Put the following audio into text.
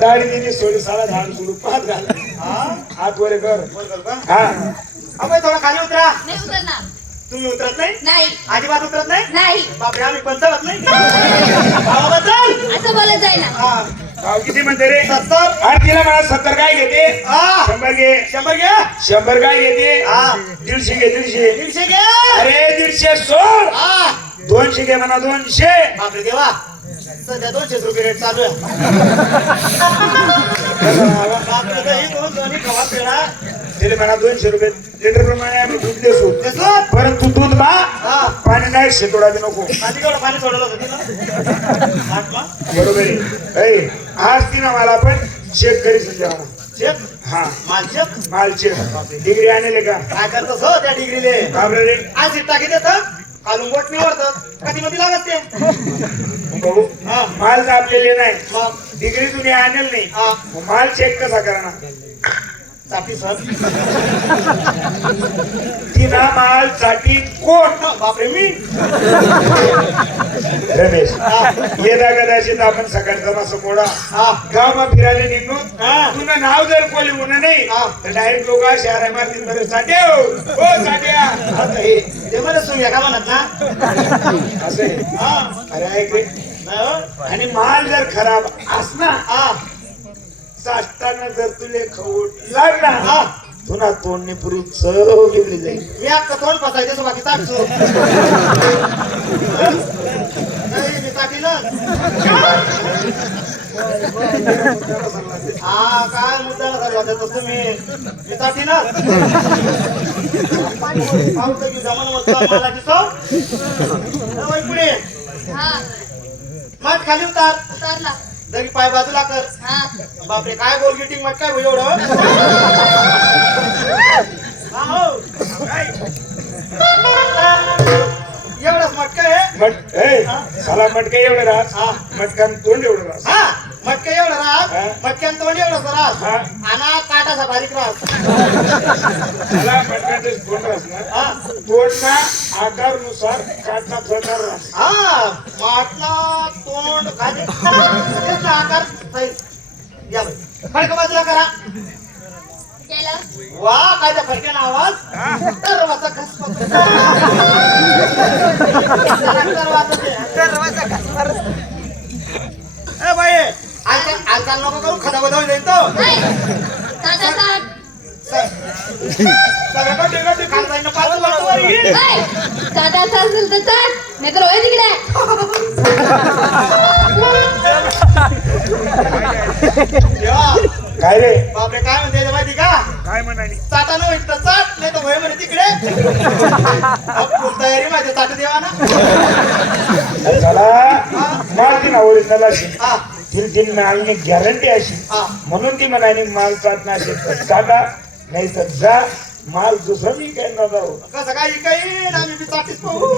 दाढी दिली सोडी साला झाड सोडू पाच घाला हा? हात वर कर हा. अबे थोडा खाली उतरा. नाही उतरणार. तुम्ही उतरत नाही? नाही. अजिबात उतरत नाही? नाही. बापरे आम्ही पण चढत नाही भावाबद्दल असं बोलत जाय ना. हा. भाव किती म्हणते रे? सत्तर? अरे तिला मला सत्तर काय घेते? शंभर घे. शंभर घ्या शंभर काय घेते? हा. दीडशे घे दीडशे. दीडशे घ्या अरे दीडशे सोड. हा. दोनशे घे म्हणा दोनशे. बापरे देवा. सध्या दोनशे रुपये रेट चालू आहे. ही दोन दोन्ही पेढा म्हणा दोनशे रुपये. लिटर प्रमाणे आम्ही दूध देसू देसू? परंतु दूध बा हा. पाणी नाही शेतोडा बी नको. आधी केवढं पाणी सोडलं होतं तिनं आत्मा बरोबर आहे. ऐ, आज तिनं मला पण चेक करी शेत हा. माल शेत माल चेक. डिग्री आणले का? काय करतोस हो त्या डिग्रीले? बाबरे रे. आज टाकी देतात खालून बोट निवडतात कधी मध्ये लागत ते. हा. माल दाबलेले नाही. मग डिग्री तुम्ही आणेल नाही. हा. मग माल चेक कसा करणार? सर तिना माल साठी कोण बापरे मी रमेश येदा कदाचित आपण सकाळचा मासं मोडा हा गाव फिरायला निघून हा. तुला नाव जर कोणी म्हणा नाही हा. तर डायरेक्ट लोक शहरा मारतील मध्ये साठे हो साठ्या असं हे ते मला सूर्य का म्हणत ना असं आहे. हा अरे ऐक रे. हो? आणि माल जर खराब असना साठताना जर तुले खवट लागला हा तुला तोंडने पुरी चव बिघडली जाईल. मी आता तोंड फसायचे बाकी टाकतो नाही मी साठी ना हा काय मुद्दा झाला तुम्ही? मी साठी ना जमान मला पुढे. हा. मात खाली उतार. उतरला. जरी पाय बाजूला कर. हा. बापरे काय गोल गिटिंग मत काय एवढं? हा हो. एवढंच मटका आहे मट ए, साला मटका एवढं हा. मटकान तोंड एवढं राहत. हा मटका एवढं राहत. हा. मटक्यान तोंड एवढं राहत. हा. आणि काटाचा बारीक राहत. साला मटकाचे तोंड राहत ना. हा. तोंडना आकारानुसार काढता प्रकार राहत. हा माटला तोंड खाली. आकार साईज या बाई. फडक बाजूला करा. केलं. वा काय त्या फडक्यानं आवाज खसखस. ए बाई. आजकाल आजकाल नको करू खदा बदल जाईल तो. नाही. ना, पाच वाटतं नाही असेल तर चाट नाही तर होय तिकडे काय रे? बापरे काय म्हणते माहिती का? काय म्हणाली? तर चाट नाही तर होय म्हणे तिकडे. फुल तयारी माझ्या चाट देवा ना चला माल ती ना हा. तिला मालनी गॅरंटी अशी. हा. म्हणून ती म्हणाली माल चालना असेल साधा नाही तर जा. माल जसा मी काय ना जाऊ कसं काय काही आम्ही चाकीच पाहू